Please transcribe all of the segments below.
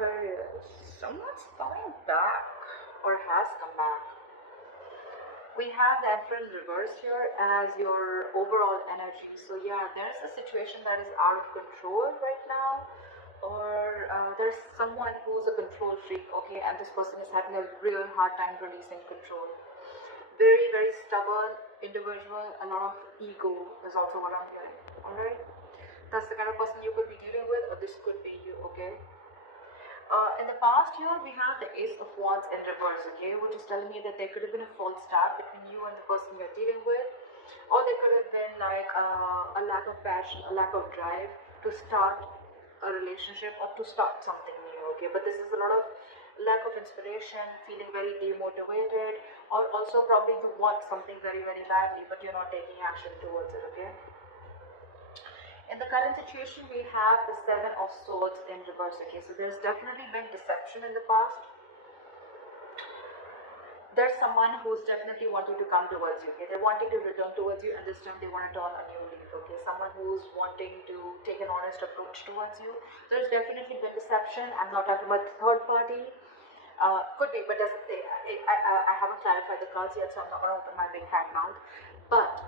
Aquarius, someone's coming back or has come back. We have the Emperor in reverse here as your overall energy. So yeah, there's a situation that is out of control right now, or there's someone who's a control freak, okay, and this person is having a real hard time releasing control. Very, very stubborn individual, a lot of ego is also what I'm hearing, alright? That's the kind of person you could be dealing with, or this could be you, okay? In the past year, we have the Ace of Wands in reverse, okay, which is telling me that there could have been a false start between you and the person you're dealing with, or there could have been like a lack of passion, a lack of drive to start a relationship or to start something new, okay? But this is a lot of lack of inspiration, feeling very demotivated, or also probably you want something very, very badly, but you're not taking action towards it, okay? In the current situation, we have the Seven of Swords in reverse, okay? So there's definitely been deception in the past. There's someone who's definitely wanting to come towards you, okay? They're wanting to return towards you, and this time they want to turn a new leaf, okay? Someone who's wanting to take an honest approach towards you. There's definitely been deception. I'm not talking about the third party. Could be, but doesn't say. I haven't clarified the cards yet, so I'm not going to open my big fat mouth. But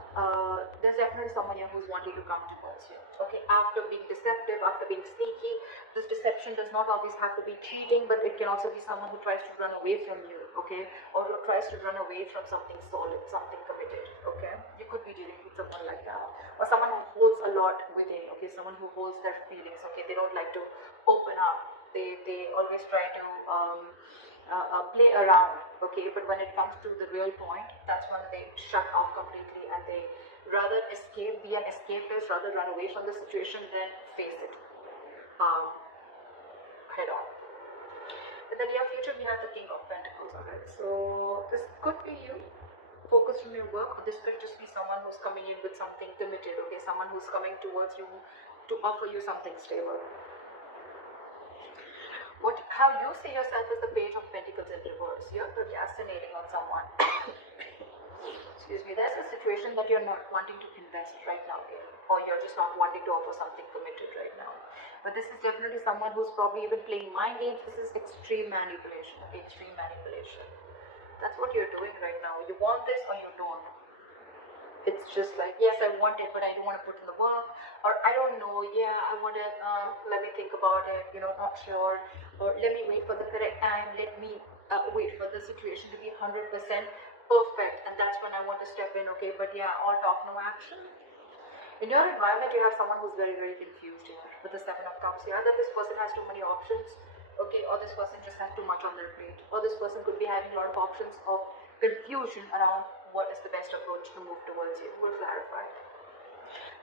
there's definitely someone here who's wanting to come towards you. Okay, after being deceptive, after being sneaky, this deception does not always have to be cheating, but it can also be someone who tries to run away from you, okay? Or who tries to run away from something solid, something committed, okay? You could be dealing with someone like that. Or someone who holds a lot within, okay? Someone who holds their feelings, okay? They don't like to open up. They always try to play around, okay? But when it comes to the real point, that's when they shut off completely, and they rather escape, be an escapist, rather run away from the situation than face it head on. In the near future, we have the King of Pentacles, alright? So this could be you focused on your work, or this could just be someone who's coming in with something committed, okay? Someone who's coming towards you to offer you something stable. How you see yourself as the Page of Pentacles in reverse. You're procrastinating on someone. Excuse me. There's a situation that you're not wanting to invest right now in, or you're just not wanting to offer something committed right now. But this is definitely someone who's probably even playing mind games. This is extreme manipulation. Extreme manipulation. That's what you're doing right now. You want this or you don't. It's just like, yes, I want it, but I don't want to put in the work, or I don't know, yeah, I want to, let me think about it, you know, not sure, or let me wait for the correct time, let me wait for the situation to be 100% perfect, and that's when I want to step in, okay? But yeah, all talk, no action. In your environment, you have someone who's very, very confused here with the Seven of Cups. Yeah, that this person has too many options, okay, or this person just has too much on their plate, or this person could be having a lot of options of confusion around what is the best approach to move towards you. We'll clarify.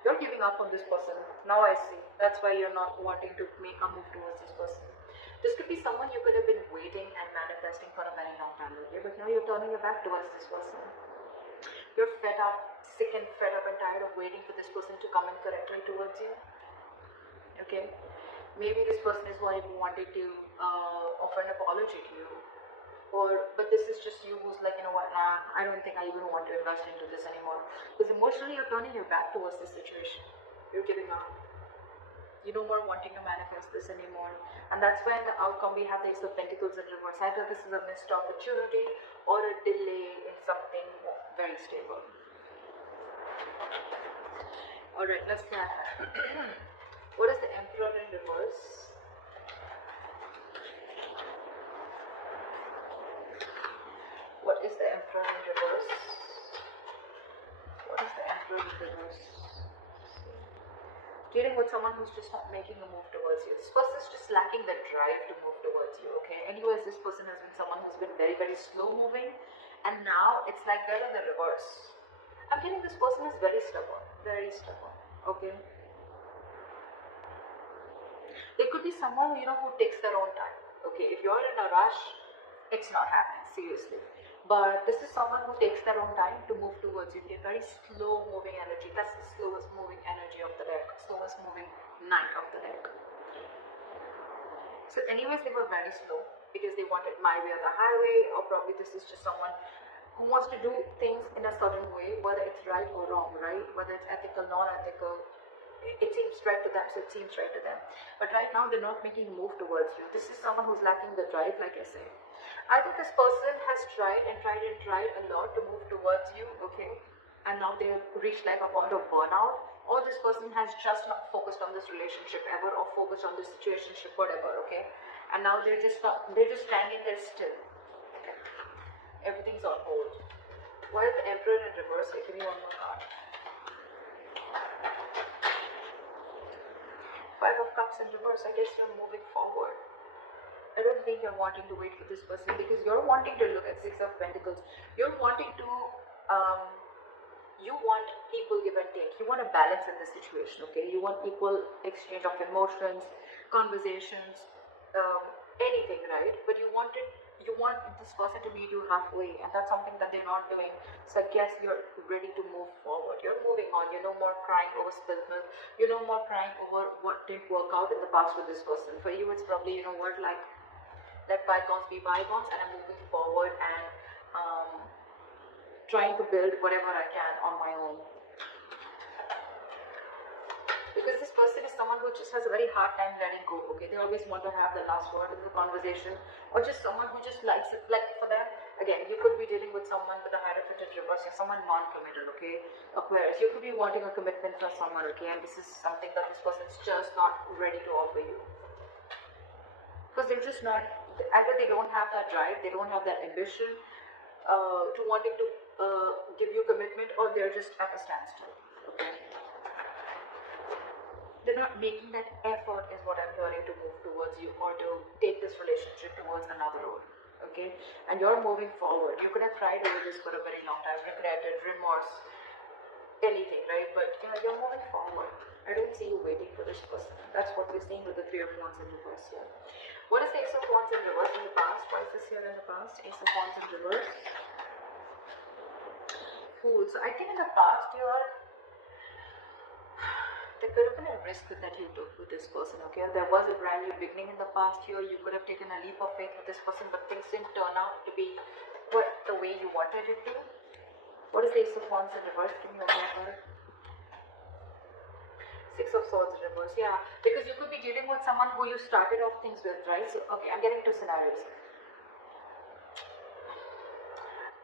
You're giving up on this person. Now I see. That's why you're not wanting to make a move towards this person. This could be someone you could have been waiting and manifesting for a very long time, okay? But now you're turning your back towards this person. You're fed up, sick and fed up and tired of waiting for this person to come in correctly towards you. Okay? Maybe this person is wanting to offer an apology to you. But this is just you who's like, you know what, nah, I don't think I even want to invest into this anymore. Because emotionally you're turning your back towards this situation. You're giving up. You no more wanting to manifest this anymore. And that's why in the outcome we have the Ace of Pentacles in reverse. Either this is a missed opportunity or a delay in something very stable. Alright, let's clarify. What is the Emperor in reverse? What is the Emperor in reverse? What is the Emperor in reverse? Dealing with someone who's just not making a move towards you. This person is just lacking the drive to move towards you, okay? Anyways, this person has been someone who's been very, very slow moving, and now it's like they're in the reverse. I'm getting this person is very stubborn, okay? There could be someone, you know, who takes their own time, okay? If you're in a rush, it's not happening, seriously. But this is someone who takes their own time to move towards you. They're very slow moving energy. That's the slowest moving energy of the deck. Slowest moving knight of the deck. So anyways, they were very slow because they wanted my way or the highway, or probably this is just someone who wants to do things in a certain way, whether it's right or wrong, right? Whether it's ethical, non-ethical, it seems right to them, so it seems right to them. But right now they're not making a move towards you. This is someone who's lacking the drive, like I say. I think this person has tried and tried and tried a lot to move towards you, okay? And now they've reached like a point of burnout. Or this person has just not focused on this relationship ever, or focused on this situationship, whatever, okay? And now they're just standing there still. Okay? Everything's on hold. Why is the Emperor in reverse? Give me one more card. Five of Cups in reverse. I guess you're moving forward. I don't think you're wanting to wait for this person, because you're wanting to look at Six of Pentacles. You're wanting to, you want equal give and take. You want a balance in this situation, okay? You want equal exchange of emotions, conversations, anything, right? But you want this person to meet you halfway, and that's something that they're not doing. So I guess you're ready to move forward. You're moving on. You're no more crying over spilled milk. You're no more crying over what didn't work out in the past with this person. For you, it's probably, you know what, like, let bygones be bygones, and I'm moving forward and trying to build whatever I can on my own. Because this person is someone who just has a very hard time letting go, okay? They always want to have the last word in the conversation, or just someone who just likes it. Like for them, again, you could be dealing with someone with a Hierophant in reverse. You're someone non-committal, okay? Aquarius, you could be wanting a commitment from someone, okay? And this is something that this person is just not ready to offer you. Because they're just not, either they don't have that drive, they don't have that ambition to wanting to give you commitment, or they're just at a standstill, okay? They're not making that effort, is what I'm hearing, to move towards you or to take this relationship towards another road, okay? And you're moving forward. You could have tried over this for a very long time, regretted, remorse, anything, right? But yeah, you're moving forward. I don't see you waiting for this person. That's what we're seeing with the Three of Wands in reverse here. What is the Ace of Wands in reverse in the past? Why is this here in the past? Ace of Wands in reverse. Fool. So I think in the past there could have been a risk that you took with this person, okay? There was a brand new beginning in the past here. You could have taken a leap of faith with this person, but things didn't turn out to be the way you wanted it to. What is the Ace of Wands in reverse? Give me one more card. Six of Swords in reverse, yeah. Because you could be dealing with someone who you started off things with, right? So, okay, I'm getting two scenarios.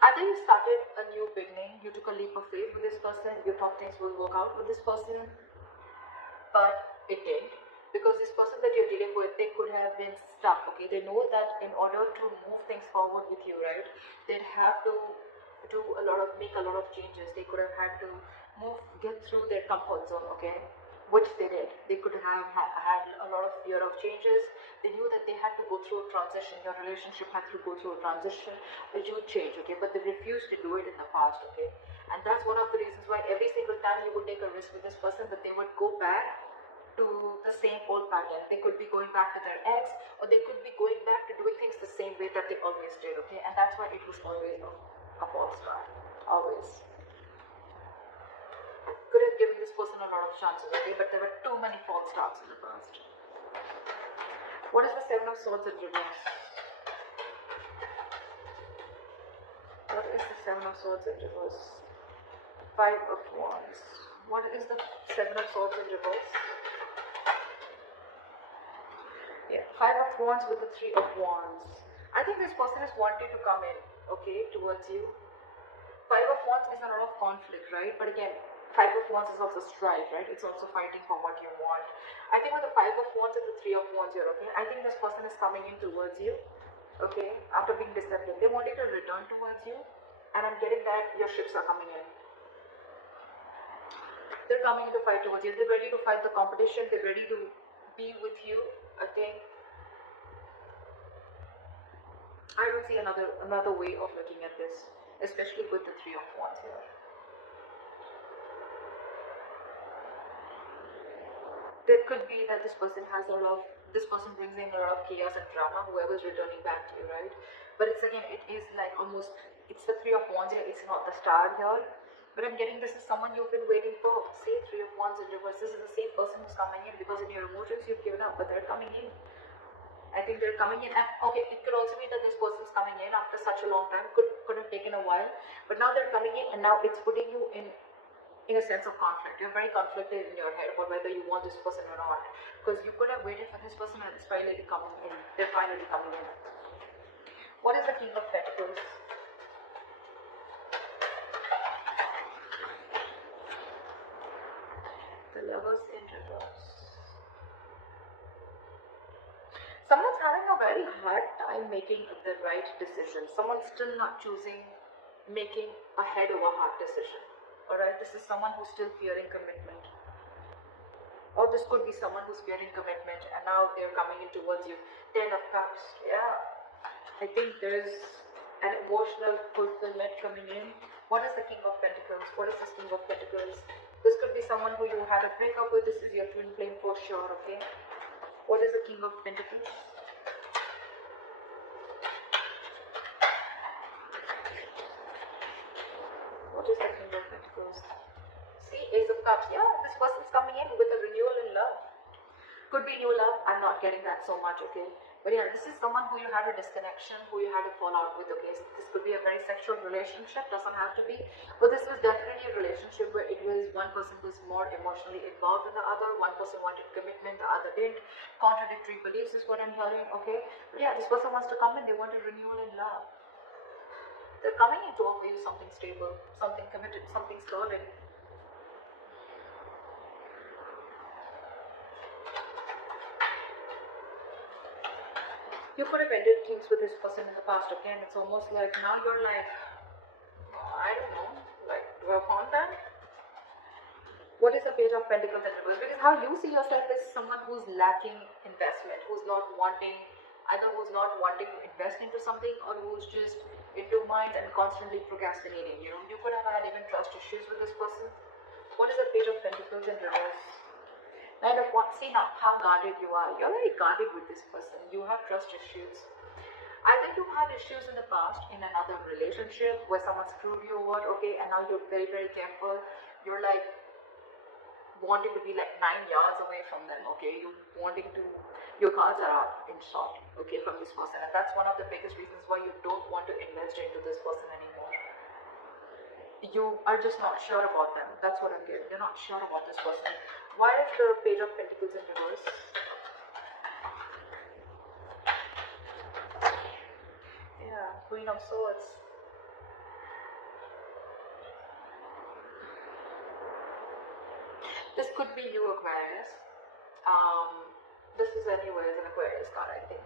Either you started a new beginning, you took a leap of faith with this person, you thought things will work out with this person, but it didn't. Because this person that you're dealing with, they could have been stuck, okay? They know that in order to move things forward with you, right, they'd have to make a lot of changes. They could have had to get through their comfort zone, okay? Which they did. They could have had a lot of fear of changes. They knew that they had to go through a transition. Your relationship had to go through a transition, which would change, okay? But they refused to do it in the past, okay? And that's one of the reasons why every single time you would take a risk with this person, that they would go back to the same old pattern. They could be going back to their ex, or they could be going back to doing things the same way that they always did, okay? And that's why it was always a false start. Always. Could have given this person a lot of chances, okay? But there were too many false starts in the past. What is the Seven of Swords in reverse? What is the Seven of Swords in reverse? Five of Wands. What is the Seven of Swords in reverse? Yeah, Five of Wands with the Three of Wands. I think this person is wanting to come in, okay, towards you. Five of Wands is a lot of conflict, right? But again, Five of Wands is also strife, right? It's also fighting for what you want. I think with the Five of Wands and the Three of Wands here, okay, I think this person is coming in towards you, okay, after being deceptive. They wanted to return towards you, and I'm getting that your ships are coming in. They're coming in to fight towards you. They're ready to fight the competition. They're ready to be with you, I think. I don't see another way of looking at this, especially with the Three of Wands here. There could be that this person brings in a lot of chaos and drama, whoever's returning back to you, right? But it's again, it is like almost, it's the Three of Wands here, it's not the Star here. But I'm getting this is someone you've been waiting for. Say Three of Wands in reverse. This is the same person who's coming in, because in your emotions you've given up, but they're coming in. I think they're coming in, and okay, it could also be that this person's coming in after such a long time, could have taken a while, but now they're coming in, and now it's putting you in in a sense of conflict. You're very conflicted in your head about whether you want this person or not, because you could have waited for this person and it's finally coming in. They're finally coming in. What is the King of Pentacles? The Lovers in reverse. Someone's having a very hard time making the right decision. Someone's still not choosing, making a head over heart decision. Alright, this is someone who's still fearing commitment. Or this could be someone who's fearing commitment and now they're coming in towards you. 10 of Cups. Yeah. I think there is an emotional fulfillment coming in. What is the King of Pentacles? What is this King of Pentacles? This could be someone who you had a breakup with. This is your twin flame for sure, okay? What is the King of Pentacles? What is the King of Pentacles? See, Ace of Cups. Yeah, this person's coming in with a renewal in love. Could be new love. I'm not getting that so much, okay? But yeah, this is someone who you had a disconnection, who you had a fallout with, okay? So this could be a very sexual relationship, doesn't have to be. But this was definitely a relationship where it was one person was more emotionally involved than the other, one person wanted commitment, the other didn't. Contradictory beliefs is what I'm hearing, okay? But yeah, this person wants to come in, they want a renewal in love. They're coming in to offer you something stable, something committed, something solid. You could have ended things with this person in the past, okay? And it's almost like now you're like, oh, I don't know, like, do I want that? What is the Page of Pentacles in reverse? Because how you see yourself is someone who's lacking investment, who's not wanting, either who's not wanting to invest into something or who's just in two minds and constantly procrastinating. You know, you could have had even trust issues with this person. What is the Page of Pentacles in reverse? Nine of Wands. See now how guarded you are. You're very guarded with this person. You have trust issues. Either you had issues in the past in another relationship where someone screwed you over, okay, and now you're very, very careful. You're like wanting to be like 9 yards away from them, okay? You wanting to, your cards are out in short, okay, from this person. And that's one of the biggest reasons why you don't want to invest into this person anymore. You are just not sure about them. That's what I'm getting. You're not sure about this person. Why is the Page of Pentacles in reverse? Yeah, Queen of Swords. This could be you, Aquarius. This is anyways an Aquarius card, I think.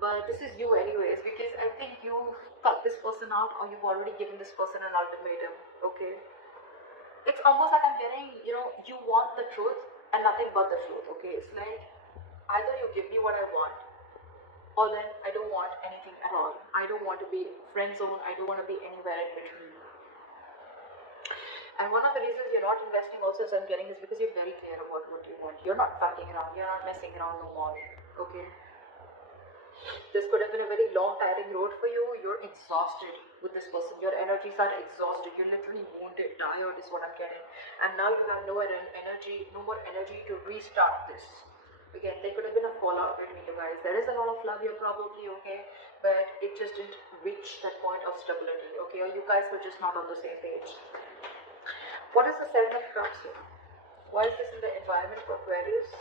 But this is you anyways, because I think you cut this person out or you've already given this person an ultimatum, okay? It's almost like I'm getting, you know, you want the truth and nothing but the truth, okay? It's like, either you give me what I want, or then I don't want anything at all. I don't want to be friend zone, I don't want to be anywhere in between. And one of the reasons you're not investing also, as I'm getting, is because you're very clear about what you want. You're not fucking around, you're not messing around no more, okay? This could have been a very long, tiring road for you. You're exhausted with this person. Your energies are exhausted. You're literally wounded, tired is what I'm getting. And now you have no more energy to restart this. Again, there could have been a fallout between you guys. There is a lot of love here probably, okay? But it just didn't reach that point of stability, okay? Or you guys were just not on the same page. What is the Seven of Cups here? Why is this in the environment for Aquarius?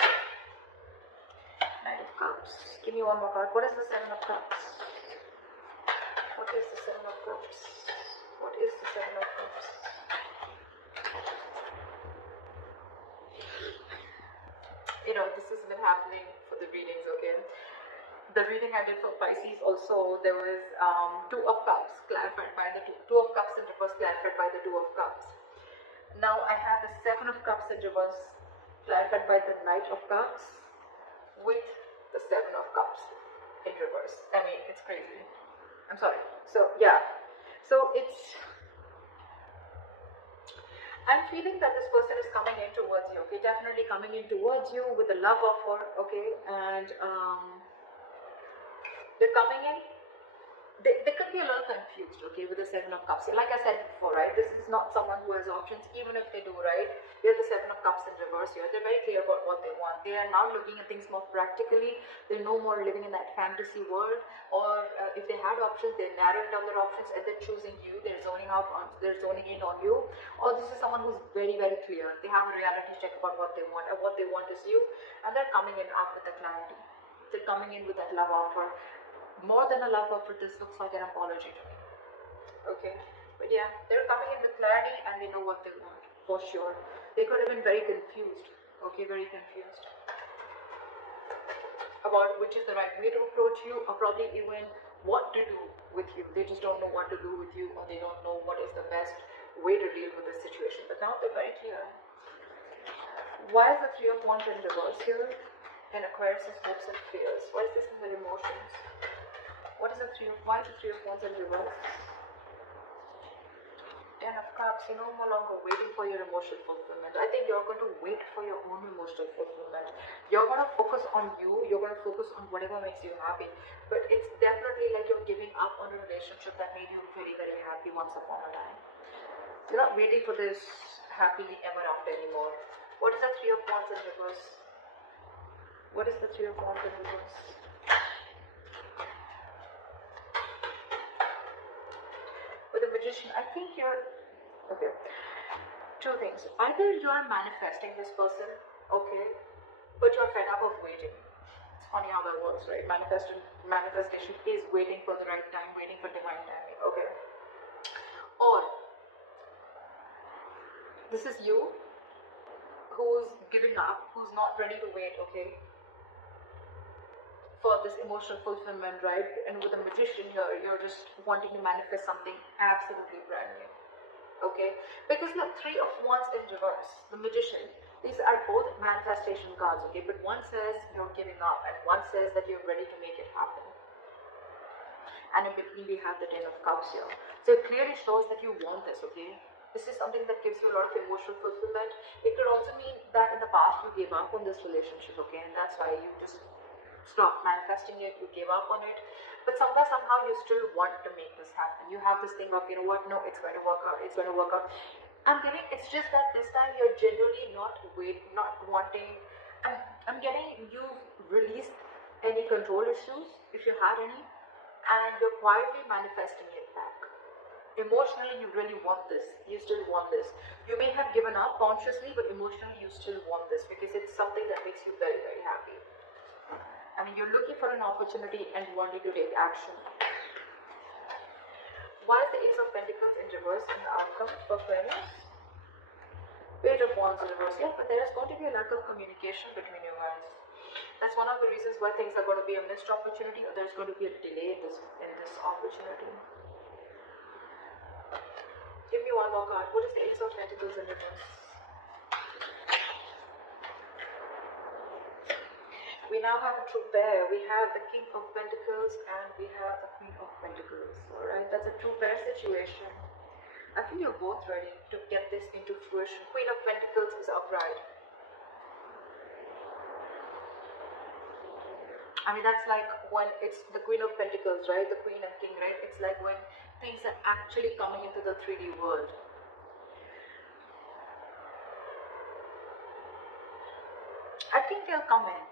Knight of Cups. Give me one more card. What is the Seven of Cups? What is the Seven of Cups? What is the Seven of Cups? You know, this has been happening for the readings, okay? The reading I did for Pisces also, there was Two of Cups clarified by the Two of Cups in reverse clarified by the Two of Cups. Now I have the Seven of Cups in reverse clarified by the Knight of Cups with the Seven of Cups in reverse. I mean, it's crazy. I'm sorry. So yeah, so it's, I'm feeling that this person is coming in towards you, okay? Definitely coming in towards you with a love offer, okay? And they're coming in they could be a little confused, okay, with the Seven of Cups. Like I said before, right, this is not someone who has options, even if they do, right? We have the Seven of Cups in reverse here. They're very clear about what they want. They are now looking at things more practically. They're no more living in that fantasy world, or if they had options, they're narrowing down their options and they're choosing you. They're zoning out on, they're zoning in on you. Or this is someone who's very, very clear. They have a reality check about what they want, and what they want is you, and they're coming in up with the clarity. They're coming in with that love offer. More than a love offer, this looks like an apology to me. Okay, but yeah, they're coming in with clarity and they know what they want, for sure. They could have been very confused, okay, very confused about which is the right way to approach you, or probably even what to do with you. They just don't know what to do with you, or they don't know what is the best way to deal with this situation. But now they're very clear. Why is the Three of Wands in reverse here? And Aquarius' hopes and fears. Why is this in their emotions? What is the why is the Three of Wands in reverse? Ten of Cups, you're no longer waiting for your emotional fulfillment. I think you're going to wait for your own emotional fulfillment. You're going to focus on you, you're going to focus on whatever makes you happy. But it's definitely like you're giving up on a relationship that made you very, very happy once upon a time. You're not waiting for this happily ever after anymore. What is the Three of Wands in reverse? What is the Three of Wands in reverse? I think you're, okay, two things. Either you are manifesting this person, okay, but you're fed up of waiting. It's funny how that works, right? Manifestation is waiting for the right time, waiting for divine timing, okay. Or this is you who's giving up, who's not ready to wait, okay, for this emotional fulfillment, right? And with a Magician here, you're just wanting to manifest something absolutely brand new, okay? Because look, Three of Wands in reverse, the Magician, these are both manifestation cards, okay? But one says you're giving up, and one says that you're ready to make it happen. And in between we have the Ten of Cups here. So it clearly shows that you want this, okay? This is something that gives you a lot of emotional fulfillment. It could also mean that in the past you gave up on this relationship, okay? And that's why you just stop manifesting it, you gave up on it, but somewhere, somehow you still want to make this happen. You have this thing of, you know what, no, it's going to work out, it's going to work out. It's just that this time you're generally not wanting, I'm getting you've released any control issues, if you had any, and you're quietly manifesting it back. Emotionally, you really want this, you still want this. You may have given up consciously, but emotionally you still want this, because it's something that makes you very, very happy. You're looking for an opportunity and wanting to take action. Why is the Ace of Pentacles in reverse in the outcome for Aquarius? Page of Wands in reverse. Yeah, but there is going to be a lack of communication between you guys. That's one of the reasons why things are going to be a missed opportunity, or there's going to be a delay in this opportunity. Give me one more card. What is the Ace of Pentacles in reverse? We now have a true pair. We have the King of Pentacles and we have the Queen of Pentacles. Alright, that's a true pair situation. I feel you're both ready to get this into fruition. Queen of Pentacles is upright. That's like when it's the Queen of Pentacles, right? The Queen and King, right? It's like when things are actually coming into the 3D world. I think they'll come in.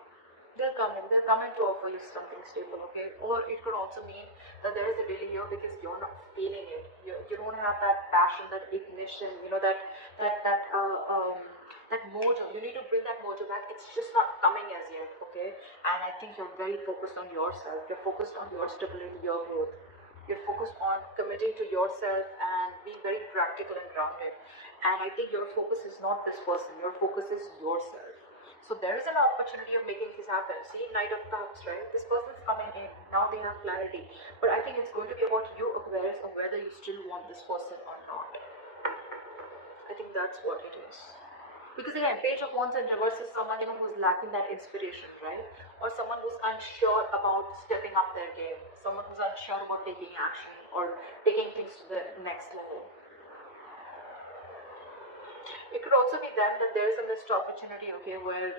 They'll come in to offer you something stable, okay? Or it could also mean that there is a delay here because you're not feeling it. You don't have that passion, that ignition, that mojo. You need to bring that mojo back. It's just not coming as yet, okay? And I think you're very focused on yourself. You're focused on your stability, your growth. You're focused on committing to yourself and being very practical and grounded. And I think your focus is not this person. Your focus is yourself. So there is an opportunity of making this happen. See, Knight of Cups, right? This person's coming in. Now they have clarity. But I think it's going to be about you, Aquarius, of whether you still want this person or not. I think that's what it is. Because again, Page of Wands in reverse is someone who's lacking that inspiration, right? Or someone who's unsure about stepping up their game. Someone who's unsure about taking action or taking things to the next level. It could also be then that there is a missed opportunity, okay, where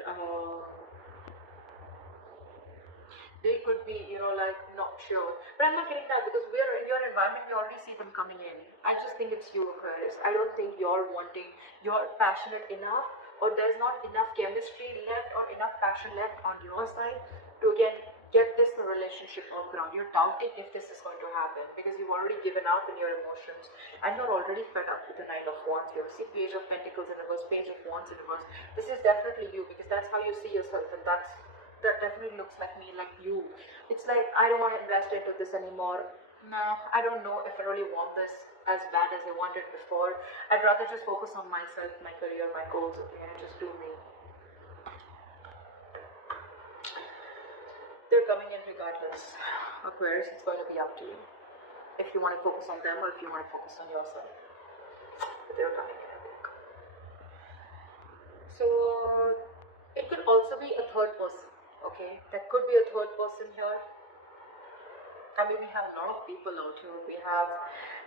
They could be, like not sure. But I'm not getting that because we're in your environment, we already see them coming in. I just think it's you, Aquarius. I don't think you're passionate enough, or there's not enough chemistry left or enough passion left on your side to get this relationship off ground. You're doubting if this is going to happen because you've already given up in your emotions and you're already fed up with the Knight of Wands here. See Page of Pentacles in reverse, Page of Wands in reverse. This is definitely you because that's how you see yourself, and that definitely looks like me, like you. It's like, I don't want to invest into this anymore. No, I don't know if I really want this as bad as I wanted before. I'd rather just focus on myself, my career, my goals, okay, and just do me. They're coming in regardless. Aquarius, it's going to be up to you. If you want to focus on them or if you want to focus on yourself. But they're coming in, I think. So, it could also be a third person. Okay, that could be a third person here. I mean, we have a lot of people out here. We have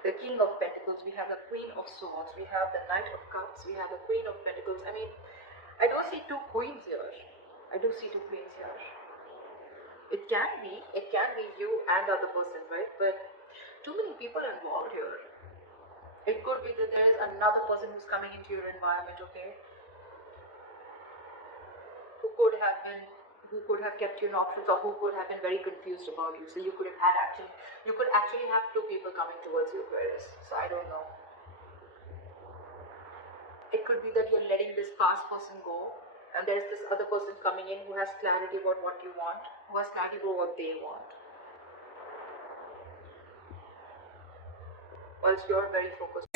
the King of Pentacles, we have the Queen of Swords, we have the Knight of Cups, we have the Queen of Pentacles. I mean, I do see two queens here. I do see two queens here. It can be you and the other person, right? But too many people involved here. It could be that there is another person who's coming into your environment, okay? Who could have kept you in options, or who could have been very confused about you. So you could actually have two people coming towards you, Aquarius. So I don't know. It could be that you're letting this past person go, and there's this other person coming in who has clarity about what you want, who has clarity about what they want. Whilst you're very focused.